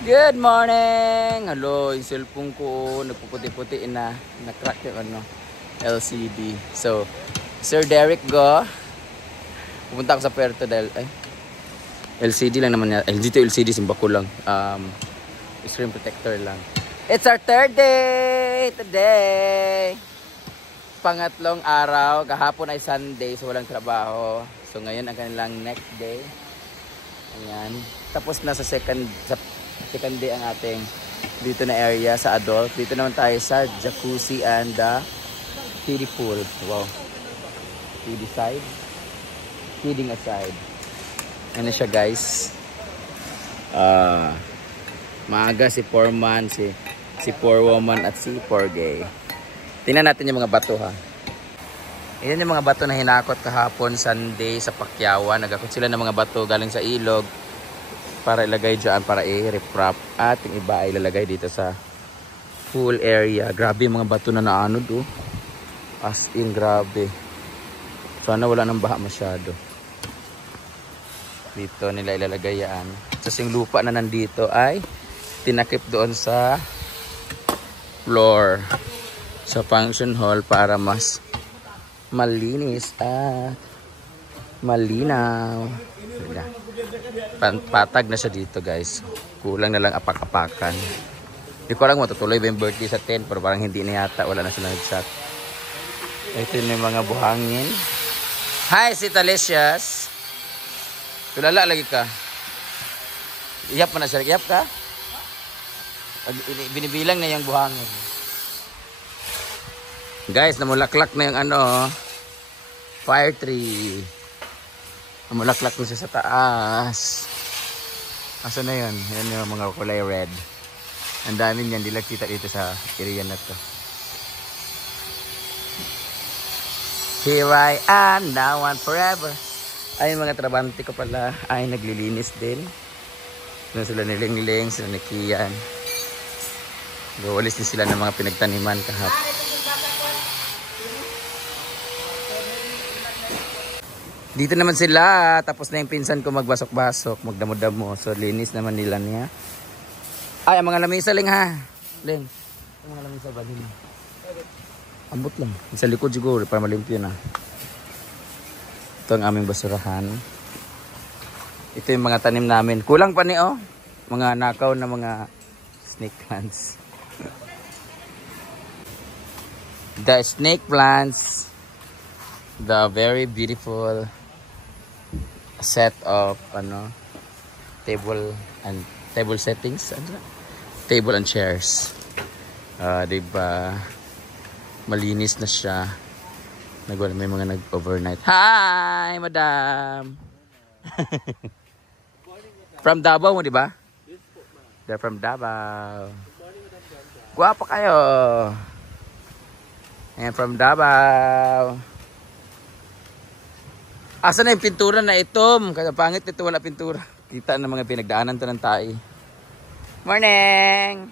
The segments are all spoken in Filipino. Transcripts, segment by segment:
Good morning! Hello, yung cellphone ko nagpuputi-puti na na-crack yung LCD. So, Sir Derek go. Pupunta ako sa Puerto dahil LCD lang naman niya. Dito LCD simba ko lang. Screen protector lang. It's our third day today. Pangatlong araw. Kahapon ay Sunday, so walang trabaho. So ngayon ang kanilang next day. Ayan. Tapos na sa second day ang ating dito na area sa adult. Dito naman tayo sa jacuzzi and kiddie pool. Wow. Kiddie side. Kidding aside. Ano siya guys? Maaga si poor man, si poor woman at si poor gay. Tingnan natin yung mga bato ha. Ayan yung mga bato na hinakot kahapon Sunday sa Pakyawan. Nagakot sila ng mga bato galing sa ilog para ilagay dyan, para i-reprop. At yung iba ay ilalagay dito sa pool area. Grabe yung mga bato na naanod oh. As in grabe. Sana wala nang baha masyado. Dito nila ilalagay yan. Tapos yung lupa na nandito ay tinakip doon sa floor sa function hall para mas malinis at malinaw. Patag na siya dito guys. Kulang na lang apak-apakan. Hindi ko alam matutuloy ba yung birthday sa 10 pero parang hindi na yata. Wala na sila nag-shot. Ito yung mga buhangin. Hi si Talicious. Tulala lagi ka. Iyap mo na siya. Iyap ka? Binibilang na yung buhangin. Guys, namulaklak na yung fire tree. Namulaklak na siya sa taas. Asa na yun? Yan yung mga kulay red. Ang dami niyan, di lang kita dito sa area na to. Here I am, now and forever. Ay, mga trabante ko pala ay naglilinis din. Doon sila nilingling, sila ni Kian. Gawalis din sila ng mga pinagtaniman kahapon. Dito naman sila, tapos na yung pinsan ko magbasok-basok, magdamo-damo. So, linis naman nila niya. Ay, ang mga lamisa, Ling, ha? Ling, ang mga lamisa ba din? Ambot lang. Sa likod siguro, para malimpyo na. Ito ang aming basurahan. Ito yung mga tanim namin. Kulang pa ni, oh. Mga nakaw na mga snake plants. The snake plants. The very beautiful set of table settings, table and chairs. Diba malinis na siya. May mga nag-overnight. Hi, madam. From Davao mo, diba? They're from Davao. Guwapa kayo. And from Davao. Asa na yung pintura na itom? Kaya pangit ito, wala pintura. Kita na mga pinagdaanan to ng tae. Morning!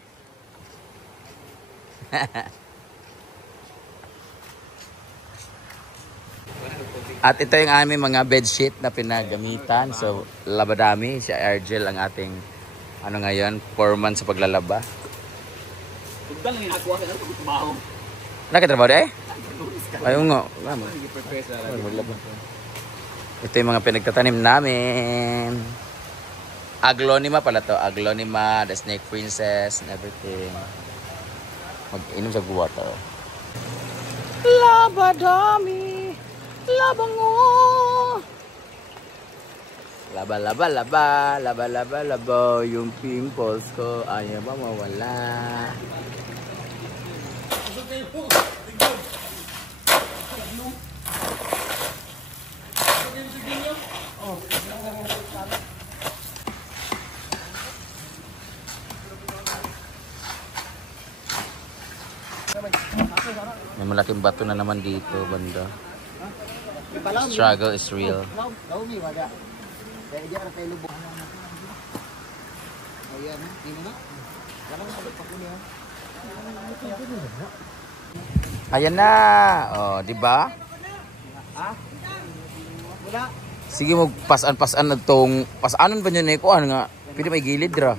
At ito yung aming mga bedsheet na pinagamitan. So, labadami. Si Argel ang ating ngayon, 4 months sa paglalaba. Nakatrabaho eh? Ayaw nga. Ito yung mga pinagtatanim namin. Aglonema pala to. Aglonema, the snake princess, and everything. Mag-inom sa water. Labadami, labango. Laba. Yung pimples ko ayaw ba mawala. May malaking bato na naman dito, banda. Struggle is real. Ayan na. Oh, di ba? Sige mo pasan na tong pasanan ba niyo ni ko nga. Pili may gilid ra.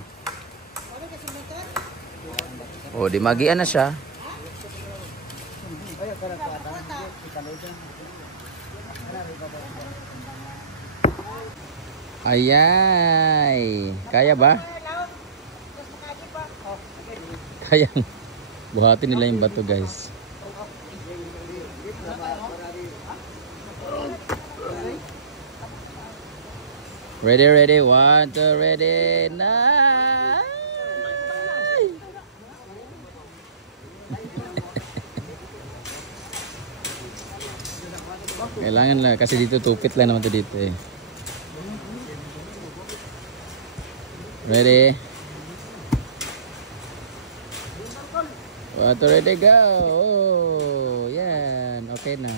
O, di magian na siya. Ayay. Kaya ba? Kaya. Buhatin nila yung bato, guys. Ready, ready. 1, 2, ready. Nice. Kailangan lang kasi dito tupit lang naman to dito eh. Ready? 1, 2, ready, go! Oh, yan. Okay na.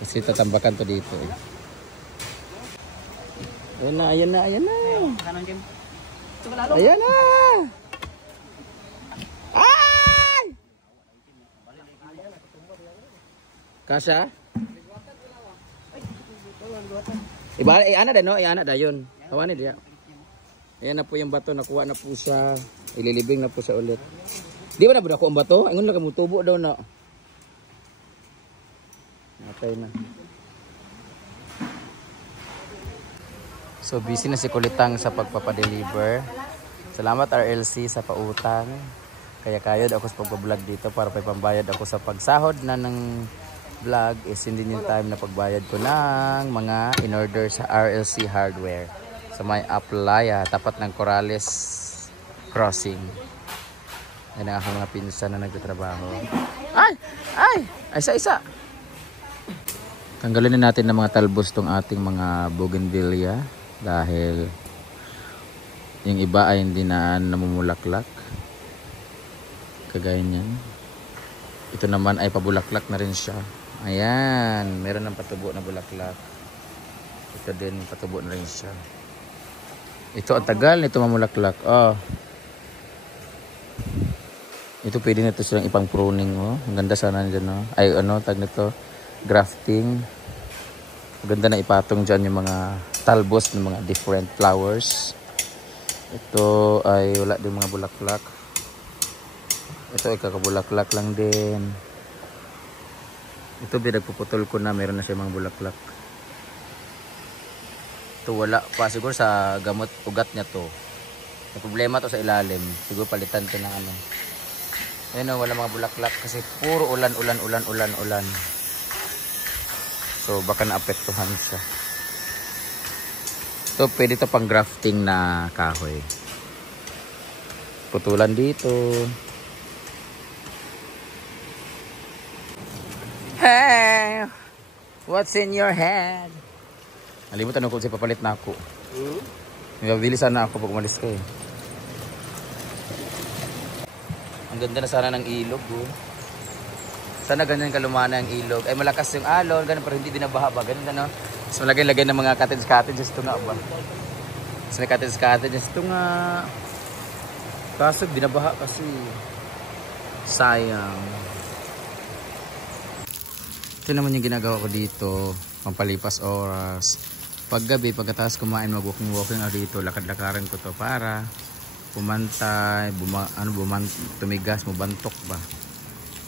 Kasi tatambakan to dito eh. Ayan na, ayan na, ayan na. Ayan na! Ay! Kasha? Iba, ana da no, ana da yun. Hawanin dia. Ayan na po yung bato, nakuha na po siya. Ililibing na po siya ulit. Di ba na ba ako ang bato? Ingon lang kamutubo daw na. Okay na. So busy na si Kulitang sa pagpapadeliver. Salamat RLC sa pautang. Kaya kayod ako sa pagbablog dito para may pambayad ako sa pagsahod na ng vlog is hindi yung time na pagbayad ko ng mga in-order sa RLC Hardware sa may Aplaya, tapat ng Corales Crossing. Yan ang aking mga pinsan na nagtatrabaho. Ay! Ay! Isa-isa! Tanggalin na natin ng mga talbos tong ating mga bougainvillea dahil yung iba ay hindi na namumulaklak. Kagaya niyan. Ito naman ay pabulaklak na rin siya. Ayan, meron ng patubo na bulaklak. Ito din, patubo na rin siya. Ito ang tagal nito mamulaklak. Oh. Ito pwede na ito silang ipang pruning. Oh. Ang ganda sana dyan. Oh. Ay ano, tag nito. Grafting. Maganda na ipatong dyan yung mga talbos ng mga different flowers. Ito ay wala din mga bulaklak. Ito ay kakabulaklak lang din. Ito pinagpuputol ko na, meron na siya mga bulaklak. Ito wala pa, siguro sa gamot ugat niya to. May problema to sa ilalim. Siguro palitan to ng ano. Ayun o, wala mga bulaklak kasi puro ulan. So baka naapektuhan siya. Ito pwede to pang grafting na kahoy. Putulan dito. Hey, what's in your head? Nalimutan ko kasi papalit na ako. Mabili sana ako pag umalis kayo. Ang ganda na sana ng ilog. Oh. Sana ganyan kalumana ang ilog. Ay malakas yung alon, ganun pero hindi binabaha ba? Ganun ano. Mas malagay-lagay ng mga cottages ito nga ba? Mas may cottages ito nga. Kaso binabaha kasi. Sayang. Ito naman yung ginagawa ko dito, pampalipas oras. Paggabi, pagkatapos kumain, mag-walking ako dito, lakad-lakaran ko to para pumantay, tumigas, mubantok ba.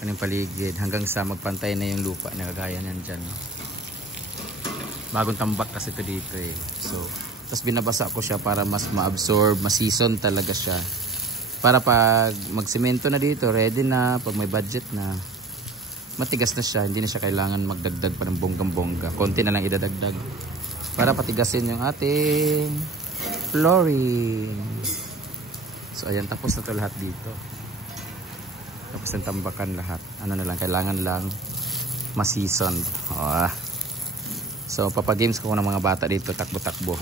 Anong paligid, hanggang sa magpantay na yung lupa, nakagaya niyan dyan. Bagong tambak kasi ito dito eh. So, tapos binabasa ko siya para mas ma-absorb, ma-season talaga siya. Para pag magsemento na dito, ready na, pag may budget na. Matigas na siya, hindi na siya kailangan magdagdag pa ng bonggang-bongga. Konti na lang idadagdag para patigasin yung ating flooring. So ayan, tapos na ito lahat dito. Tapos ang tambakan lahat. Ano na lang, kailangan lang ma-season. Oh. So papagames ko ng mga bata dito, takbo-takbo.